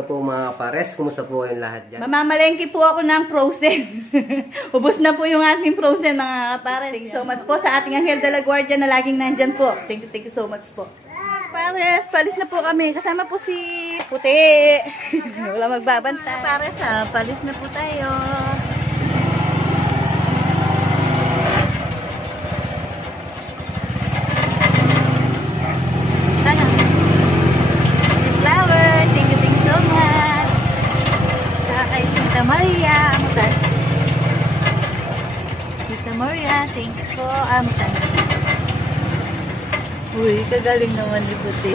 umaga po mga pares. Kumusta po kayong lahat dyan? Mamamalengke po ako ng frozen. Ubus na po yung ating frozen mga pares. Thank you so much po sa ating Anghel de la Guardia na laging nandyan po. Thank you so much po. Pares, palis na po kami. Kasama po si Puti. Wala magbabanta. Pares ha, palis na po tayo. Maria, amutan. Tita Maria, thank you po. Amutan. Uy, kagaling naman ni Puti.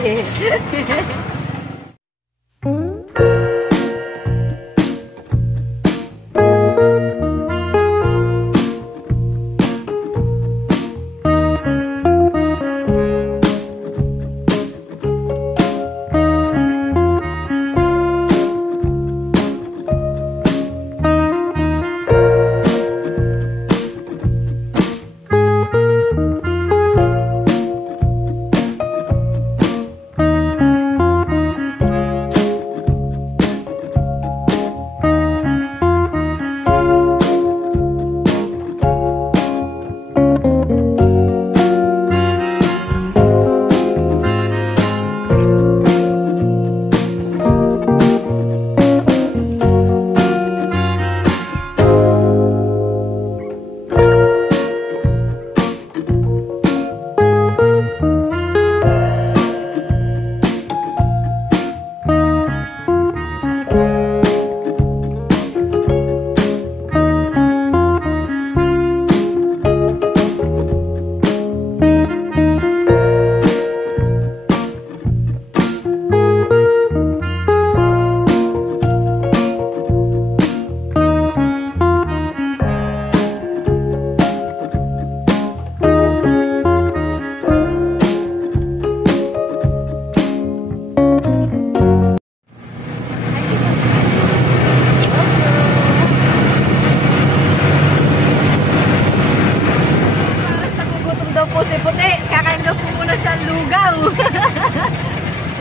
Puti, kakain daw po muna sa lugaw.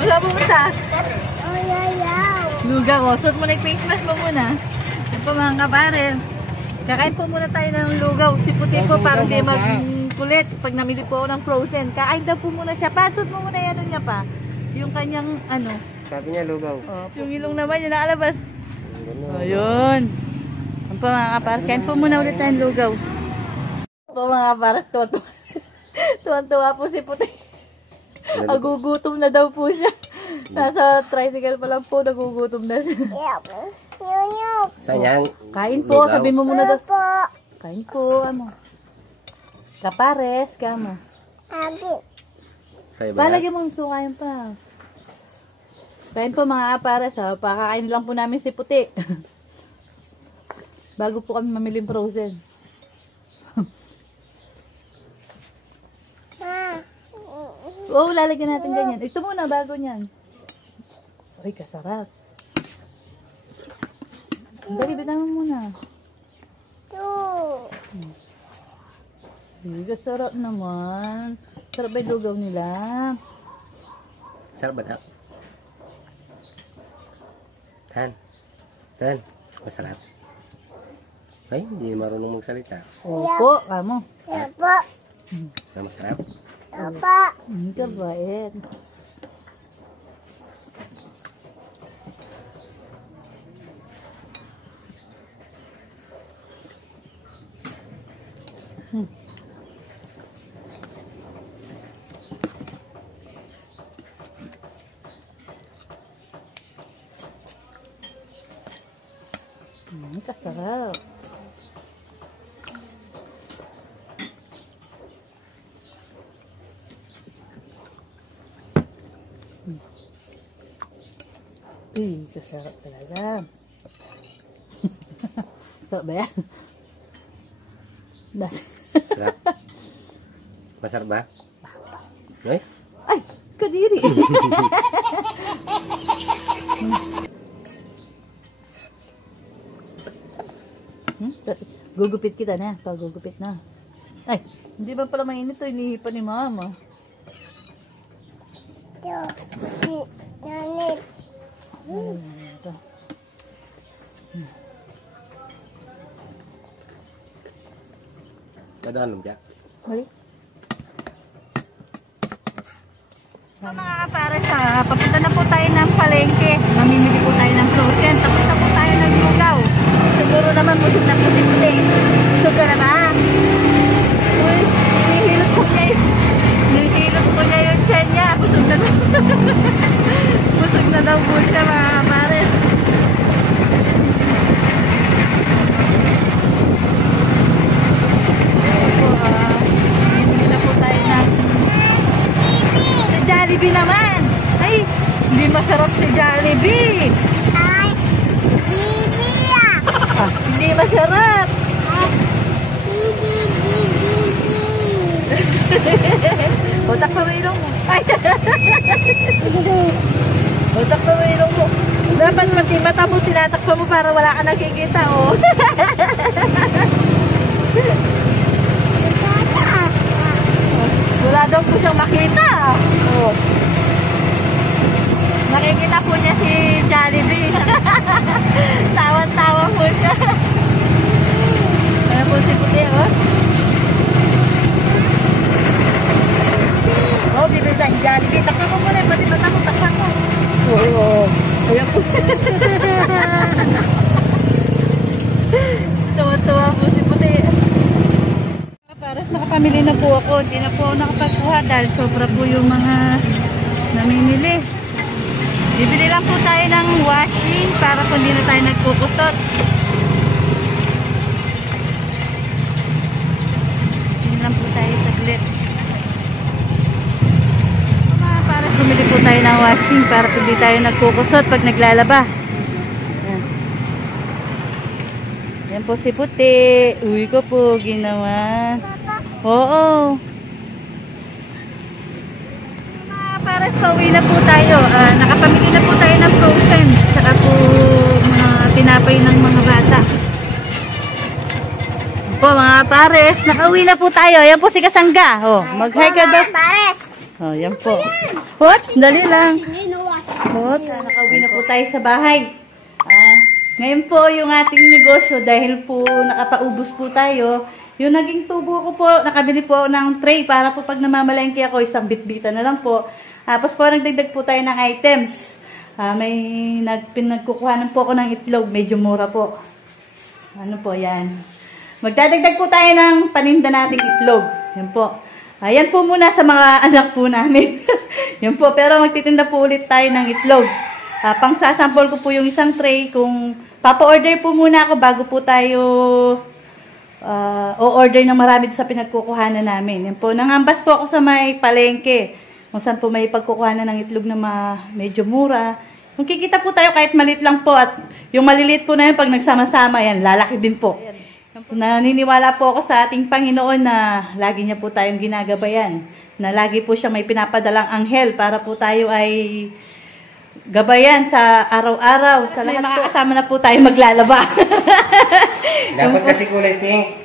Wala pumunta. Lugaw, oh. Suot mo na yung face mask mo muna. Yan po mga kapares. Kakain po muna tayo ng lugaw. Si Puti po para di magkulit. Pag namili po ako ng frozen, kakain daw po muna siya. Pasot mo muna yan niya pa. Yung kanyang ano. Sabi niya lugaw. Oh, yung ilong naman yung nakalabas. Ayun. Yan po mga kapares. Kain po muna ulit tayong lugaw. Po mga kapares, tuwan-tuwa po si Puti. Nagugutom na daw po siya. Nasa tricycle pa lang po, nagugutom na siya. Sayang. Kain po, sabi mo muna daw. Kain po, ano. Kapares, kama. Balagyan mong sukayan pa. Kain po mga kapares, ha. Pakakain lang po namin si Puti. Bago po kami mamiling frozen. Oo, lalagyan natin ganyan. Ito muna, bago niyan. Uy, kasarap. Dali, bitawan mo muna. Uy, kasarap naman. Sarap ba yung lugaw nila? Sarap ba daw? Tan, masarap. Ay, hindi marunong magsalita. Opo, kamo. Opo. Masarap. Opo. Kabait. Kasarap. Uy, kasarap talaga. Sarap ba yan? Sarap. Masarap ba? Ay? Ay, kadiri. Gugupit kita na. Gugupit na. Ay, hindi ba pala mainit to? Inihipan ni mama. Dadaan lumpia. Mali. Mga kapares, papunta na po tayo ng palengke. Mamimili po tayo ng frozen. Tapos na po tayo ng lugaw. Siguro naman busog na po si Puti. Busog ka na ba? Uy, hinihilot po niya yung tiyan niya. Busog na daw. Busog na daw po siya mga kapares. Mamimili na po tayo ng Jollibee naman. Ay, hindi masarap si Jollibee. Ay, Bibi ah. Hindi masarap. Bibi. Utak pa may ilong mo. Ay. Utak pa may ilong mo. Dapat pati mata mo tinatakpa mo para wala ka nakikita, oh. Wala daw po siyang makita. Oh. Nakikita po niya si Jollibee. Tawan-tawa po siya. Ayan po si Puti, oh. Oh, bibili tayong Jollibee. Takpan mo muna, pati mata mo, takpan mo. Oo. Ayan po. Tawa-tawa po si Puti. Para nakapamili na po ako. Hindi na po ako nakapagkuha dahil sobra po yung mga namimili. Bibili lang po tayo ng washing para kung hindi na tayo nagkukusot. Bibili lang po tayo saglit. Para bumili po tayo ng washing para kung hindi tayo nagkukusot pag naglalaba. Ayan. Ayan po si Puti. Uy ko po, ginawa. Oo. Para pauwi na po tayo. Nakapamili na po tayo ng frozen. Saka po mga tinapay ng mga bata. Po mga pares, nakauwi na po tayo. Ayan po si Kasangga. Oh, mag-hi ka daw. Pares. Oh, yan po. What? Dali lang. Ninuwas. What? Nakauwi na po tayo sa bahay. Ngayon po yung ating negosyo dahil po nakapaubos po tayo. Yung naging tubo ko po, nakabili po ng tray para po pag namamalengke ako, isang bitbita na lang po. Tapos po nagdagdag po tayo ng items. May pinagkukuhanan po ako ng itlog, medyo mura po. Ano po yan? Magdadagdag po tayo ng paninda nating itlog. Yan po. Yan po muna sa mga anak po namin. Yan po, pero magtitinda po ulit tayo ng itlog. Pang sasample ko po yung isang tray. Kung papa-order po muna ako bago po tayo o-order ng marami sa pinagkukuhanan namin. Yan po, nangambas po ako sa may palengke. Kung saan po may pagkukuhanan ng itlog na medyo mura. Kung kikita po tayo kahit maliit lang po at yung maliliit po na yun pag nagsama-sama yan, lalaki din po. Naniniwala po ako sa ating Panginoon na lagi niya po tayong ginagabayan. Na lagi po siya may pinapadalang anghel para po tayo ay gabayan sa araw-araw. Sa lahat po, kasama na po tayo maglalaba. Dapat kasi kulay pink.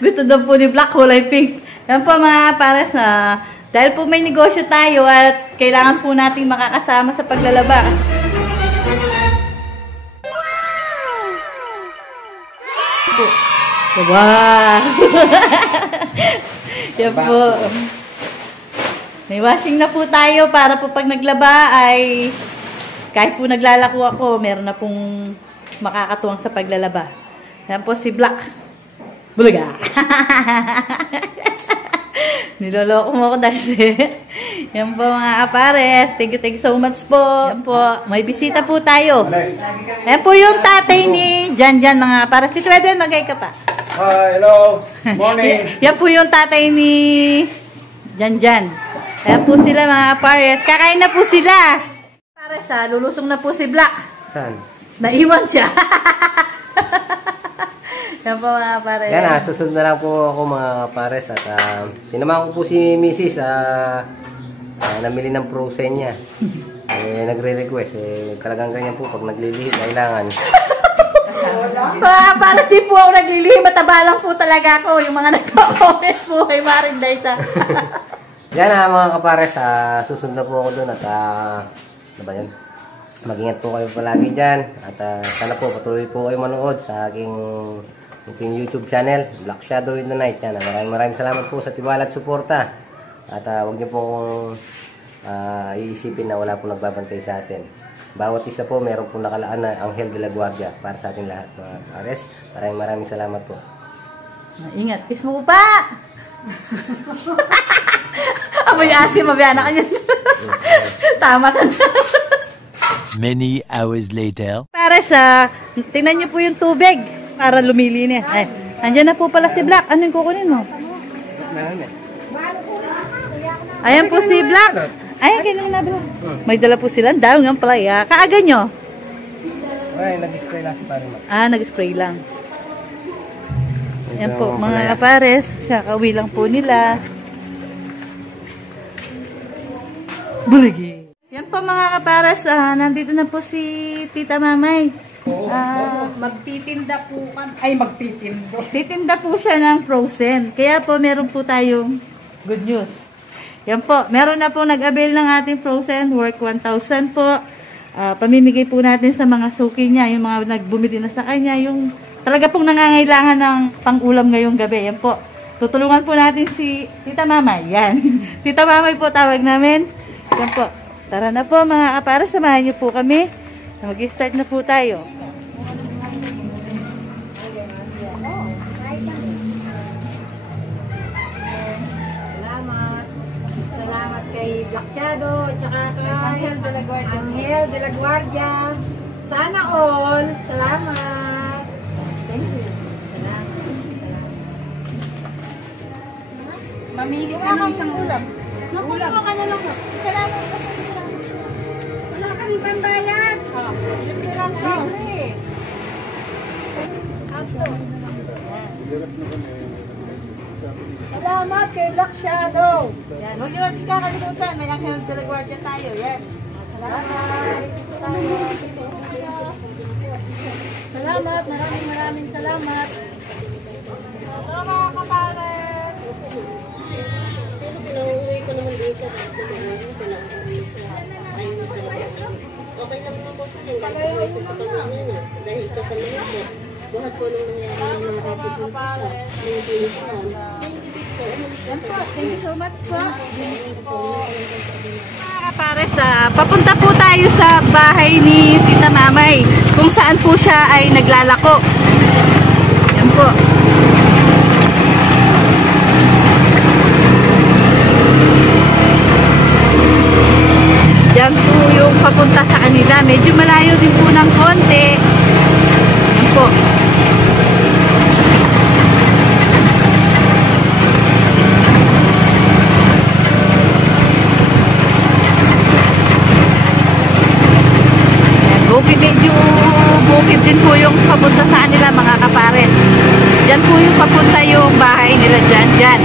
Gusto daw po ni Black kulay pink. Yan po mga pares na dahil po may negosyo tayo at kailangan po nating makakasama sa paglalaba. Wow! Yan po. May washing na po tayo para po pag naglaba ay kahit po naglalako ako, meron na pong makakatuwang sa paglalaba. Yan po si Black. Bulaga! Niloloko mo ako dahil yan po mga kapares. Thank you so much po. Yan po, may bisita po tayo. Yan po yung tatay ni Janjan mga kapares. Tito Eden, magay ka pa. Hi, hello. Morning. Yan po yung tatay ni Janjan. Yan po sila mga kapares. Kakain na po sila. Pares lulusong na po si Black. Saan? Naiwan siya. Yan po mga pares. Yan susunod na lang po ako mga pares at tinamahan ko po si Mrs. Namili ng frozen niya. Nagre-request. Talagang ganyan po pag naglilihi kailangan. Para di po ako naglilihi, mataba lang po talaga ako. Yung mga nagko-comment po kay Maring Dayta. Yan mga kapares, susunod na po ako doon at ano ba yan? Mag-ingat po kayo palagi dyan. At sana po patuloy po kayo manood sa aking YouTube channel, Black Shadow in the Night. Yan. Maraming salamat po sa tiwala at suporta. At huwag niyo pong iisipin na wala po nagbabantay sa atin. Bawat isa po meron po nakalaan na Anghel de la Guardia para sa ating lahat, mga pares. Maraming salamat po. Ingat, kiss mo pa! Amoy asim, mabiyana ka niyan. Tama ka. Many hours later. Para tingnan niyo po yung tubig para lumilinis. Ay, andyan na po pala si Black. Ano yung kukunin mo? Ayan po si Black. Ayan, ganyan na Black. May dala po silang daw ng palaya. Kaaga nyo? Ay, nag-spray lang si Paring Mac. Nag-spray lang. Ayan po, mga kapares. Kakawi lang po nila. Buligi. Yan po mga kapares. Nandito na po si Tita Mamay. Magtitinda po magtitinda. Titinda po siya ng frozen. Kaya po meron po tayong good news. Yan po, meron na po nag-avail ng ating frozen worth 1,000 po. Pamimigay po natin sa mga suki niya, yung mga nagbumili na sa kanya, yung talaga pong nangangailangan ng pang-ulam ngayong gabi. Yan po. Tutulungan po natin si Tita Mamay. Yan. Tita Mamay po tawag namin. Yan po. Tara na po mga kapara, samahan niyo po kami. Mag-start na po tayo. Salamat kay Black Shadow at saka kay Anghel de la Guardia. Sana all. Salamat. Thank you. Mamili ka ng isang ulam. Ulam ka na lang. Salamat. Wala kami pambayad. Libre lang to. Salamat kay Black Shadow. Yan. Huwag niyo natin kakalimutan. May Anghel de la Guardia tayo. Yan. Salamat. Salamat. Maraming salamat. Hello mga kapares. Pinauwi ko naman dito dahil pinauwi siya. Ayaw na talaga. Okay lang naman po sa akin. Gagawin siya sa pamilya niya. Dahil kasalanan po. Buhat po nung nangyari ng mga rapid po siya. Yung pinipon. Thank you so much po. Mga kapares, papunta po tayo sa bahay ni Tita Mamay. Kung saan po siya ay naglalako. Yan po. Yan po yung papunta sa kanila. Medyo malayo din po ng konti. Yan po. Medyo bukid din po yung papunta sa kanila mga kapares. Yan po yung papunta yung bahay nila dyan.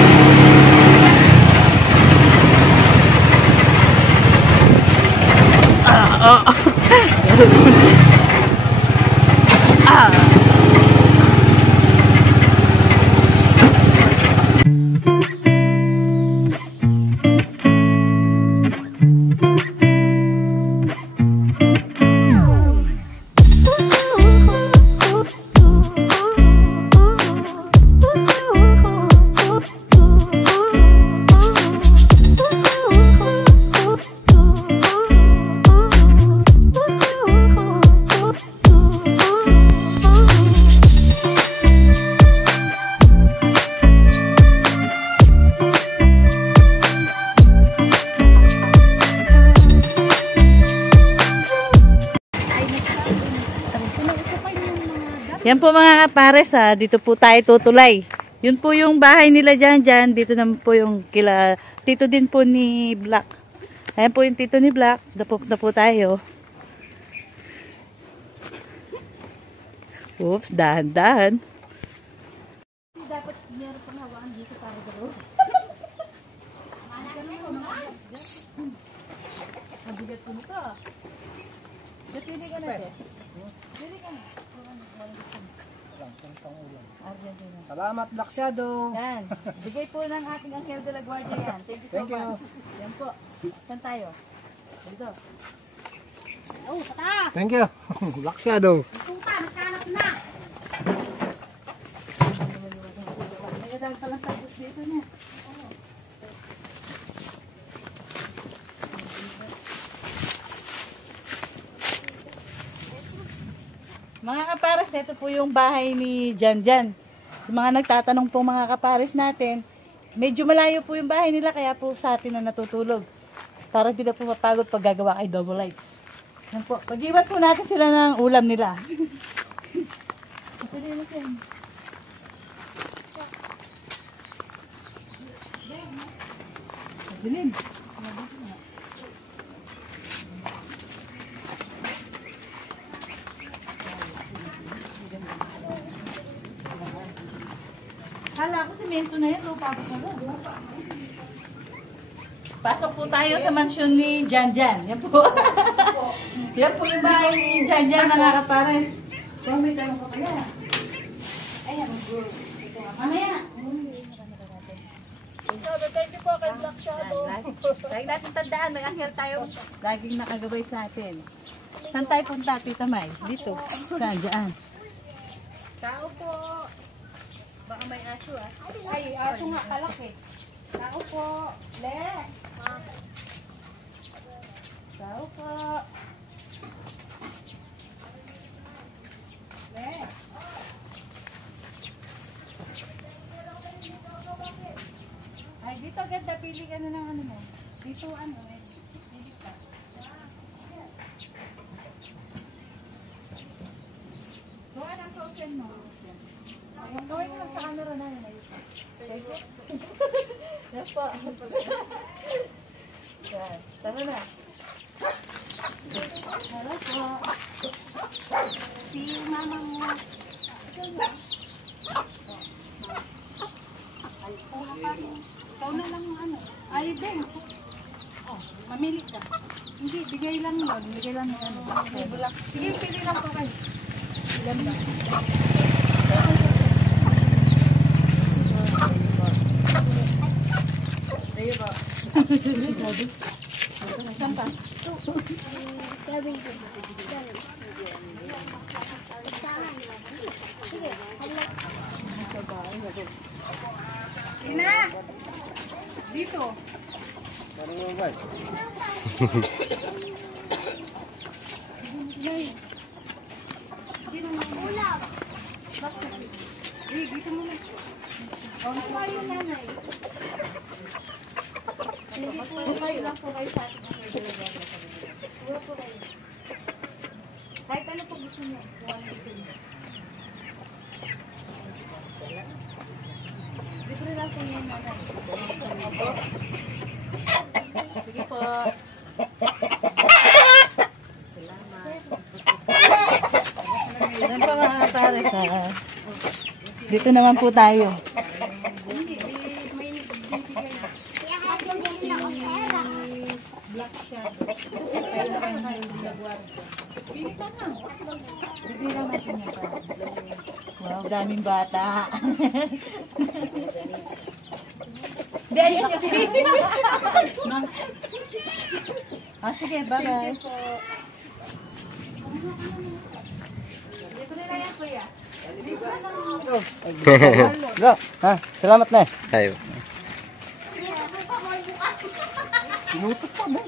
Yan po mga kapares, dito po tayo tutulay. Yun po yung bahay nila dyan. Dito naman po yung tito din po ni Black. Ayan po yung tito ni Black. Dapunta po tayo. Oops, dahan-dahan. Dapat meron pang hawaan dito para dalo. Nabigat po nito. Pili ka na ito. Pili ka na. Salamat, Black Shadow. Yan. Bigay po ng ating Anghel de la Guardia yan. Thank you so much. Yan po. Saan tayo? Dito. Oh, tata. Thank you. Black Shadow. Puta, nagkalat na. Nagdadaan pa lang tapos dito niya. Mga kapares, ito po yung bahay ni Janjan. Yung mga nagtatanong po mga kapares natin, medyo malayo po yung bahay nila, kaya po sa atin na natutulog. Para hindi na po mapagod pag gagawa kay double lights. Yan po. Pag-iwan po natin sila ng ulam nila. Dilim. Kala ko semento na yan, lupa ko pala. Pasok po tayo sa mansyon ni Janjan. Yan po. Yan po yung bahay ni Janjan, mga kapares. So, may tanong ko kaya. Ayan, mamaya. Thank you po kay Black Shadow. Lagi natin tandaan, may anghel tayo. Laging nakagabay sa atin. Saan tayo punta, Tita May? Dito. Saan? Diyan. Tao po. Baka may aso ah. Ay, aso nga kalaki. Tao po. Le. Tao po. Le. Ay, dito ganda. Pili ka na ng ano mo. Dito ano eh. Pili ka. Gawa ng frozen mo. Ang gawin mo lang sa camera na yun. Yes po. Yan. Tara na. Tara po. Si mama mo. Ikaw na lang ano. Ay, din. Oh, mamili ka. Hindi, bigay lang yun. Bigay lang yun. Sige, pili lang po kayo. Ilan ba? Ayun po. Saan pa? Ina! Dito. Dito muna. Oh, ito yung nanay. Hindi po kayo lang po kayo sa atin. Puro po kayo. Kahit ano po gusto niyo. Libre lang po yung nanay. Sige po. Salamat. Yan po mga pares ha. Dito naman po tayo. Black Shadow. Pili ka na. Bibilang natin yan pa. Wow, daming bata. Hindi, ayun yun. Ah, sige, bye-bye. Bro, ha? Salamat na. Tayo. Sinutok pa mo.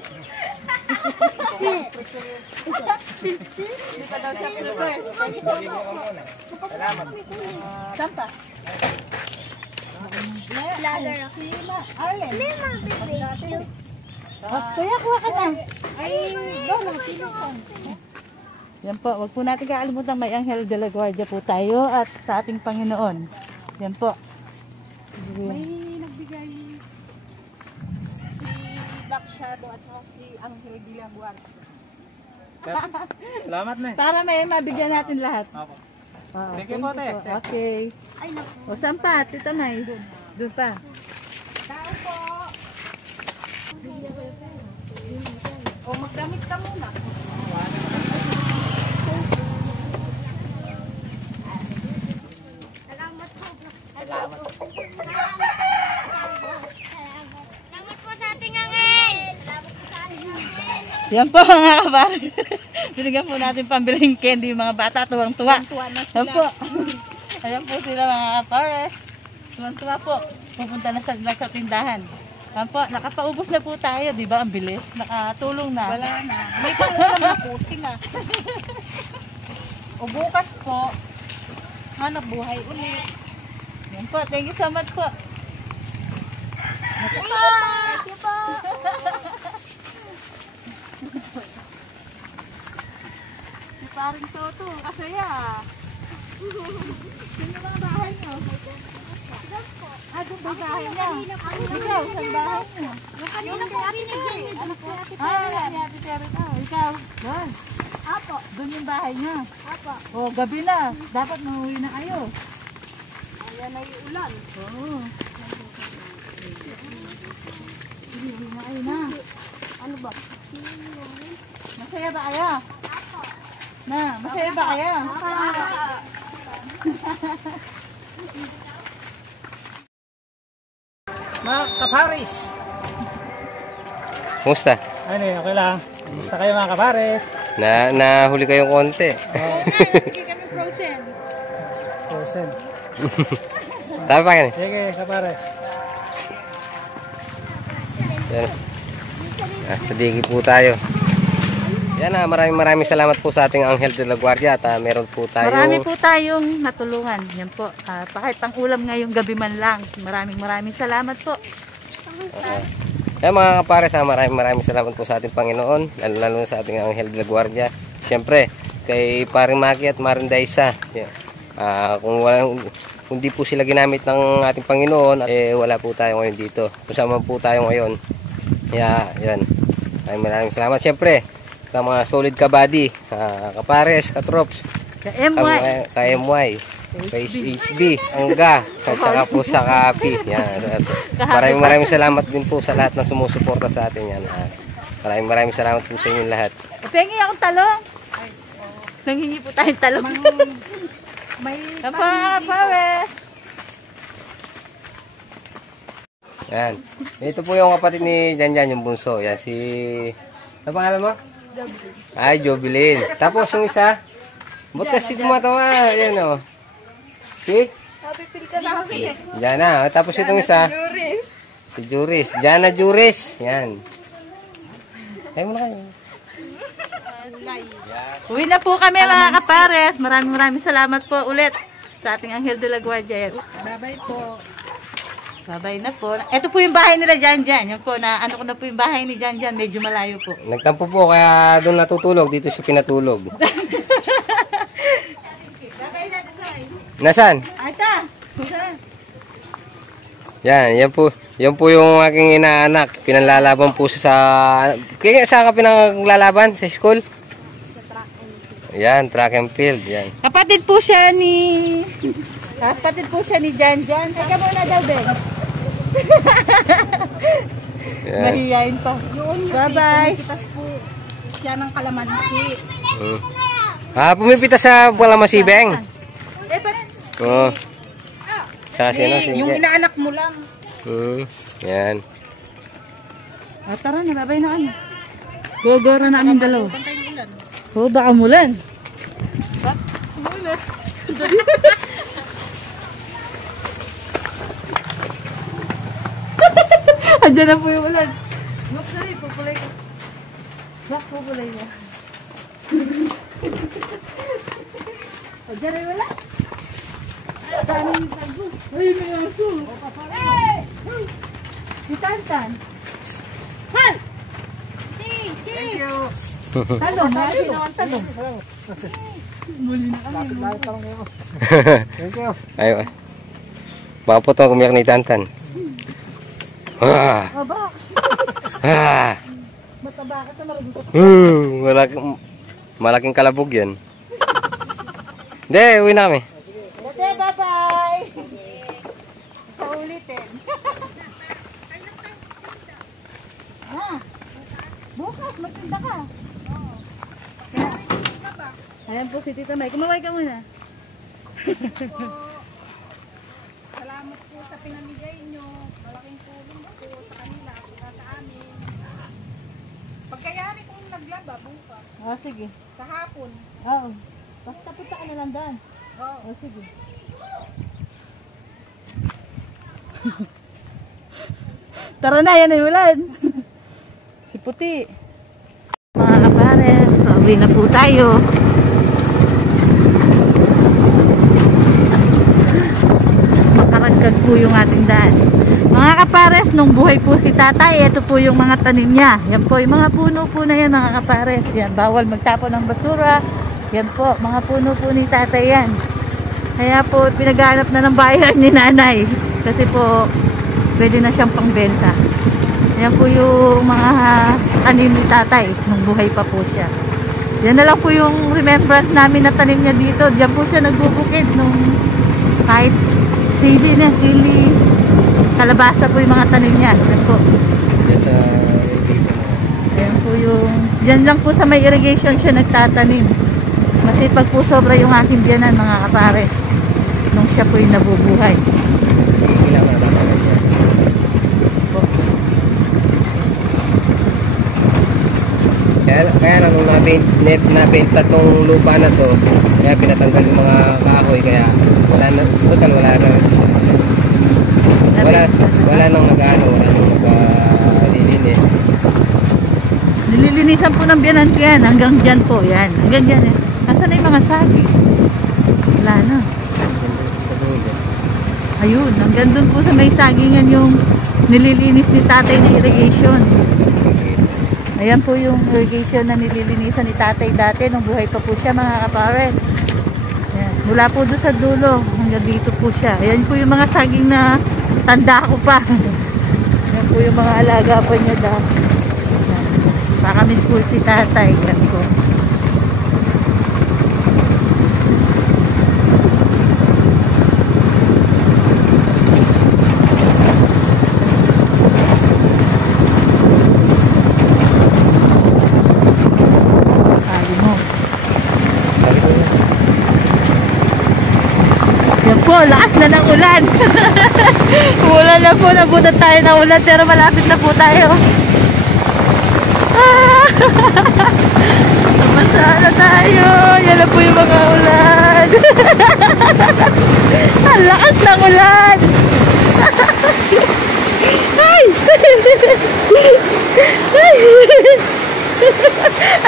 Saan pa? Vlogger ako. Arlen. Lima, baby. Kuya, kuha ka na. Ay, Lola, pili ka. Yan po, wag po natin kakalimutan may Anghel de la Guardia po tayo at sa ating Panginoon. Yan po. May nagbigay si Black Shadow at saka si Anghel de la Guardia. Salamat na. Para may mabigyan natin lahat. Opo. Ah, Thank you po, te. Okay. Ay, naku. O, saan pa? Tita May. Doon pa. Tao po. O, magdamit ka muna. Salamat po. Salamat po. Salamat po sa ating Anghel. Salamat po sa ating Anghel. Yan po mga kabar. Binigyan po natin pambiling candy yung mga bata. Tuwang-tuwa. Ayan po. Ayan po sila mga kapares. Tuwang-tuwa po. Pupunta na sa tindahan. Ayan po. Nakapaubos na po tayo. Di ba? Ang bilis. Nakatulong na. Wala na. May pangulam na po sila. O bukas po, hanap buhay ulit. Ayan po. Thank you so much po. Thank you po. Si paring Toto. Kasaya. Sino mga bahay nyo? Doon ba bahay niya? Ikaw, saan bahay niyo? Kanina po binigyan niyo. Ate Terry. Ikaw? Doon. Apo. Doon yung bahay niya. Apo. Oh, gabi na. Dapat mauwi na kayo. Ayan ay ulan. Oo. Uwi na kayo na. Ano ba? Masaya ba kayo? Na, masaya ba kayo? Mga kapares. Kumusta? Ano okay lang. Kumusta kayo mga kapares? Nahuli kayong konti. Sige kami frozen. Frozen. Tama pa yan. Sige kapares. Yan. Sa digi po tayo. Yan maraming salamat po sa ating Angel de la Guardia at meron po tayo. Marami po tayong natulungan. Yan po. Kahit pang ulam ngayong gabi man lang. Maraming salamat po. Yan mga kapares, maraming salamat po sa ating Panginoon, lalo sa ating Angel de la Guardia. Siyempre, kay Paring Maki at Maring Daisa. Kung di po sila ginamit ng ating Panginoon, wala po tayo ngayon dito. Kasama po tayo ngayon. Yan. Maraming salamat. Siyempre, sa mga solid kabady, kapares, katrops, ka-MY, ka-HB, Angga, at saka po sa Kapi. Yan. Maraming salamat din po sa lahat na sumusuporta sa atin. Yan. Maraming salamat po sa inyo lahat. Pengi akong talong. Nanghingi po tayong talong. May Kapares. Yan. Ito po yung kapatid ni Janjan, yung bunso. Yan, si... Ano pangalan mo? Ay, Jobilin. Tapos yung isa, ba't kasi tumatawa? Yan o. Si? Jana. Tapos itong isa, si Juris. Jana Juris. Yan. Ayaw mo na kayo. Uwi na po kami mga kapares. Maraming salamat po ulit sa ating Angel de la Guardia. babay po. Babay na po. Ito po yung bahay nila Janjan. Yan po, ano ko na po yung bahay ni Janjan. Medyo malayo po. Nagtampo po, kaya doon natutulog. Dito siya pinatulog. Nasaan? Ata! Yan po yung aking inaanak. Pinanlalaban po siya sa... Kaya saan ka pinanglalaban? Sa school? Yan, track and field. Yan. Kapatid po siya ni Janjan. Teka muna daw, Ben. Yan. Mahihayin pa. Bye-bye. Pitas po siya ng kalamansi. Pumipita sa Balamasibeng. Ba't? Oo. Sa sino? Yung inaanak mo lang. Yan. Tara na, babay na kami. Gogora na aming dalawa. Pantay yung ulan. Oh, baka mulan. Andiyan na po yung ulan. Look, sorry, pupulay ko. Bak, pupulay mo. Andiyan na yung ulan. Daming tago. Ay, may aso. Hey! Si Tantan. Han! Thank you. Talong, may aso naman talong. Muli na kami. Thank you. Ayaw. Baka po ito kumiyak ni Tantan. Aba, mataba ka sa marunong. Malaking kalabog yan. Hindi, uwi na kami. Dati, bye-bye! Sa ulitin. Bukas, magtinda ka. Ayan po si Tita May. Kumaway ka muna. Salamat po sa pinamigay nyo. Malaking tulong po sa kanila at sa amin. Pagkayari kong maglaba bukas. Oh, sige. Sa hapon. Oo. Basta punta ka na lang doon. Oo. Oh, sige. Tara na, yan ay ulan. Si Puti. Mga kapares, pauwi na po tayo. Makaragkag po yung ating daan. Mga kapares, nung buhay po si tatay, ito po yung mga tanim niya. Yan po, yung mga puno po na yan, mga kapares. Yan, bawal magtapon ng basura. Yan po, mga puno po ni tatay yan. Kaya po, pinaghanap na ng bayan ni nanay. Kasi po, pwede na siyang pangbenta. Yan po yung mga tanim ni tatay nung buhay pa po siya. Yan na lang po yung remembrance namin na tanim niya dito. Diyan po siya nagbubukid nung kahit sili na, sili, kalabasa po yung mga tanim niya. Yan po. Yan po yung, yan lang po sa may irrigation siya nagtatanim. Masipag po sobra yung aking biyanan, mga kapare. Nung siya po yung nabubuhay. Kaya lang nung nabenta tong lupa na to, kaya pinatanggal yung mga kahoy, kaya wala na, total wala nang nag-ano, wala nang nag-lilinis. Nililinisan po ng biyanan ko yan, hanggang dyan po, yan. Hanggang dyan eh. Nasaan na yung mga sagi? Wala na. Ayun, hanggang dun po sa may sagingan yung nililinis ni tatay na irrigation. Ayan po yung irrigation na nililinisan ni tatay dati nung buhay pa po siya, mga kapares. Ayan. Mula po doon sa dulo, hanggang dito po siya. Ayan po yung mga saging na tanda ko pa. Ayan po yung mga alaga pa niya dati. Pakamiss po si tatay. Ayan po. Lakas na ng ulan. Umulan na po, nabutan tayo ng ulan pero malapit na po tayo. Masa na tayo. Yan na po yung mga ulan. Ang lakas ng ulan. Ay!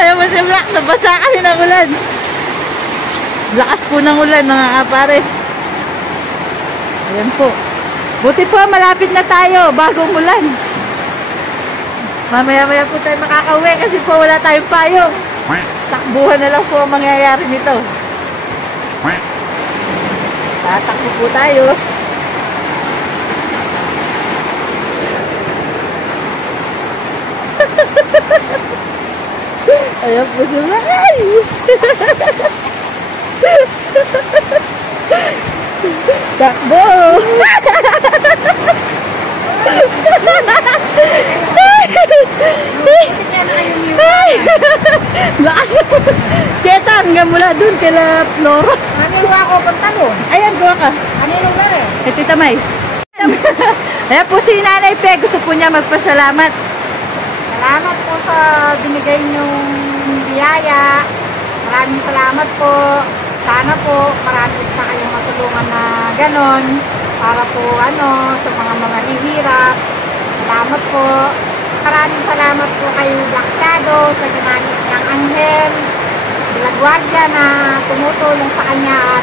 Ayaw mo si Black, nabasa kami ng ulan. Lakas po ng ulan, mga kapare. Ayan po. Buti po, malapit na tayo bago umulan. Mamaya-maya po tayo makakauwi kasi po wala tayong payong. Takbuhan na lang po ang mangyayari nito. Tatakbo po tayo. Ayan po sila. Ay! Takbo! Lakas! Keta, hanggang mula dun kila Flora. Ano yung ako pagtanong? Ayan, gawa ka. Ano yung na eh? Kay Tita May. Ayan po si Nanay Pe. Gusto po niya magpasalamat. Salamat po sa binigay niyong biyaya. Maraming salamat po. Sana po marami pa kayong matulungan na ganon para po sa mga hihirap. Salamat po. Maraming salamat po kay Blacksado sa ginamit ng Anghel, sila Guardia na tumutulong sa kanya at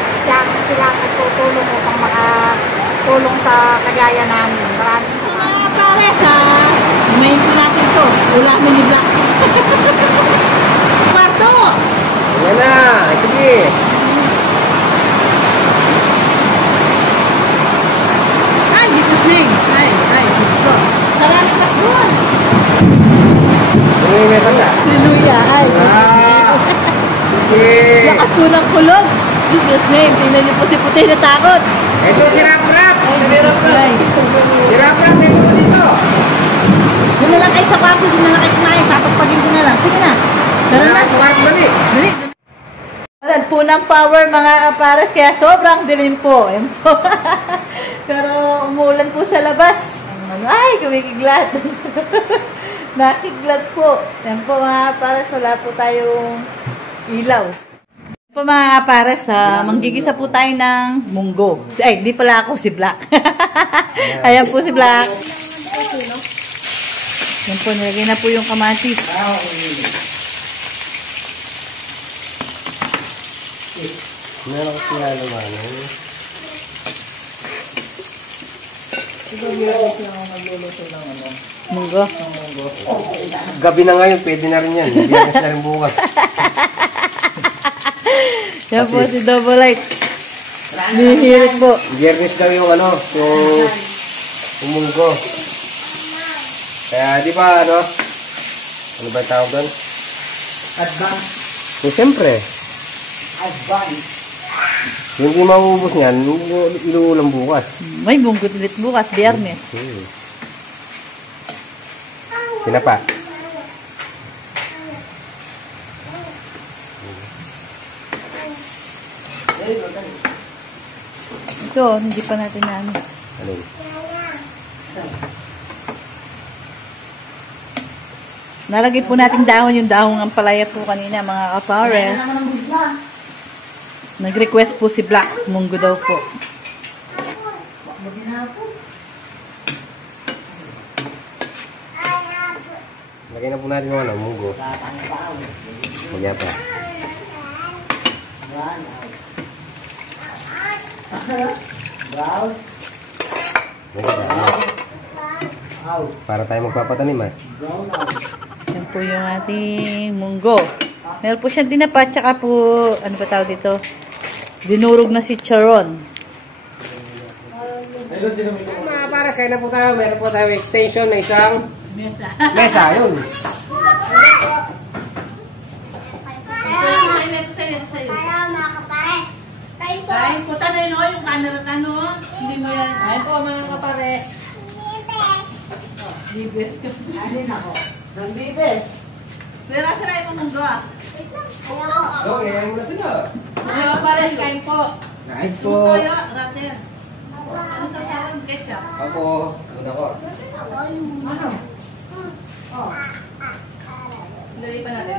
sila nagtutulong upang makatulong sa kagaya namin. Maraming salamat. Mga pares ha. Ngayon po natin to. Ulamin ni Black. Kwarto! Yan na, sige. Ay, Jesus name. Ay, Jesus. Salamat ka doon. May kanta. Hallelujah. Ay. Sige. Lakas po ng kulog. Jesus name. Tingnan niyo po si Puti na takot. Ito si Rap-Rap. Ay. Si Rap-Rap, ito dito. Doon na lang kayo sa kwarto. Doon na lang kayo kumain. Kapagpagin ko na lang. Sige na. Tara na. Dali. Dali. Walan po ng power mga kapares. Kaya sobrang dilim po. Ayan po. Pero umuulan po sa labas. Ay, kumikiglat. Nakiglag po. Yan po mga kapares, wala po tayong ilaw. Yan po mga kapares, manggigisa po tayo ng munggo. Ay, di pala ako, si Black. Ayan po si Black. Yan po, nilagay na po yung kamatis. Meron ko sinalaman. Munggo. Gabi na ngayon, pwede na rin yan. Biyernes na rin bukas. Yan po si Double Light. Nihirit po. Biyernes daw yung yung umunggo. Kaya di ba ano ba yung tawag doon? Advance. So, siyempre. Advance. Yung di mauubos niyan, iluulang bukas. May munggo ulit bukas, Biyernes. Pinapa. Ito, hindi pa natin na ano. Ano yun? Nalagay po natin dahon, yung dahong ang palaya po kanina, mga kapares. Nag-request po si Black, munggo daw po. Lagay na po natin yung munggo. Magya pa. Para tayo magpapatanim Yan po yung ating munggo. Meron po siyang dinapa, tsaka po, ano ba tawag dito? Dinurog na si Charon. Mga pares, kaya na po tayo. Meron po tayo extension na isang mesa. Yun. Para mga kapares. Kain po. Kain po tanay no, yung camera tanong. Hindi mo yan. Kain po mga kapares. Bibes. Alin ako? Ng bibes. Pero sila yung munggo ah. Okay, ayaw mo na sila. Mga kapares, kain po. Kain po. Toyo, rater. Ano to sa akin? Ketchup. Ako, doon ako. Ano? Oh. Dali pa natin.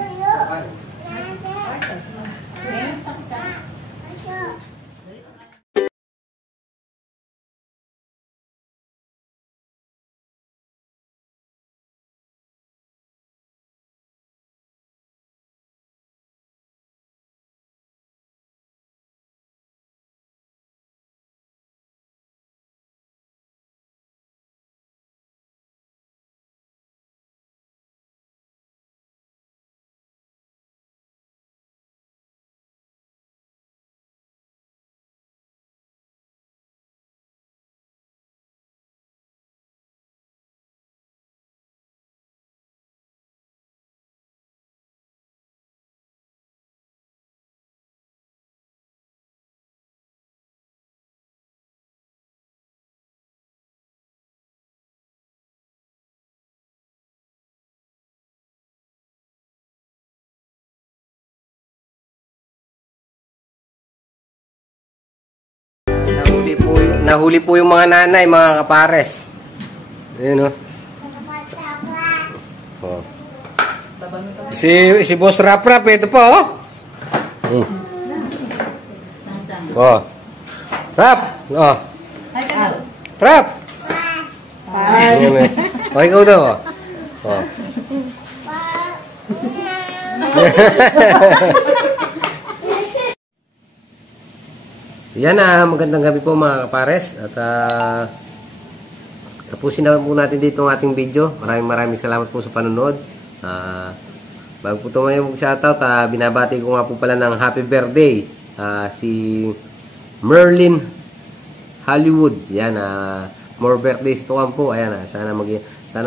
Nahuli po yung mga nanay, mga kapares. Ayun, oh. Si Boss Rap, ito po, oh. Oh. Rap, oh. Rap. Oh, ikaw daw, oh. Oh. Yan magandang gabi po mga kapares at tapusin na po natin dito ang ating video. Maraming salamat po sa panonood. Bago po tumayo mag-shoutout, binabati ko nga po pala ng happy birthday si Merlin Hollywood. Yan, more birthdays to come po. Ayan, sana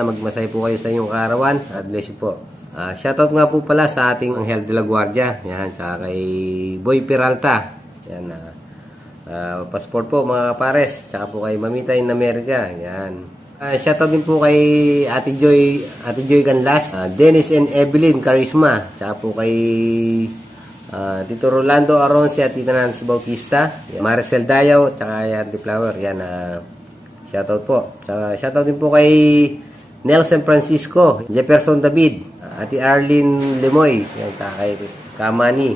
magmasay po kayo sa inyong kaarawan. Bless you po. Shoutout nga po pala sa ating Angel de la Guardia. Yan, saka kay Boy Peralta. Yan, passport po mga pares, tsaka po kay Mamita in America. Yan. Shoutout din po kay Ate Joy Ganlas, Dennis and Evelyn Charisma, tsaka po kay Tito Rolando Aronce at Tita Nancy Bautista, Maricel Dayaw, tsaka Auntie Flower. Yan, shoutout po. Tsaka shoutout din po kay Nelson Francisco, Jefferson David, Ate Arlene Lemoy, yan, kay Kamani.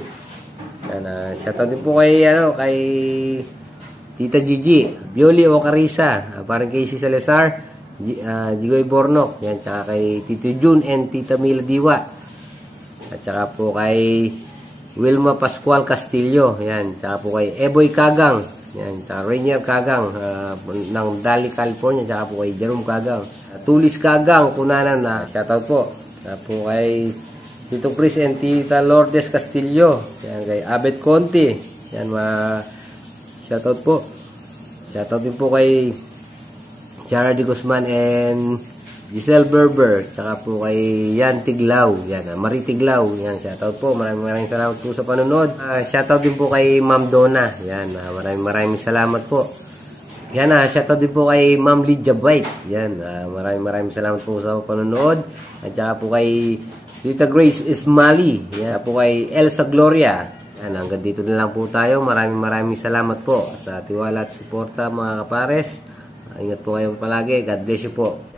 Yan, shoutout din po kay, kay Tita Gigi, Violi Ocarisa, parang Casey Salazar, Jigoy Bornok, yan, tsaka kay Tito June and Tita Mila Diwa. At tsaka po kay Wilma Pascual Castillo, yan, tsaka po kay Eboy Kagang, yan, tsaka Rainier Kagang ng Dali, California, tsaka po kay Jerome Kagang. Tulis Kagang, Punanan, shoutout po. Tsaka po kay Tito Chris and Tita Lourdes Castillo, yan, kay Abet Conti, yan, shoutout po. Shoutout din po kay Chara de Guzman and Giselle Berber, tsaka po kay Yan Tiglaw, yan, Marie Tiglaw, yan, shoutout po. Maraming salamat po sa panonood. Shoutout din po kay Ma'am Donna, yan, maraming salamat po. Yan, shoutout din po kay Ma'am Lydia White, yan, maraming salamat po sa panonood. At tsaka po kay Tita Grace Ismali, yan, po kay Elsa Gloria. Yan, hanggang dito na lang po tayo. Maraming salamat po sa tiwala at suporta, mga kapares. Ingat po kayo palagi. God bless you po.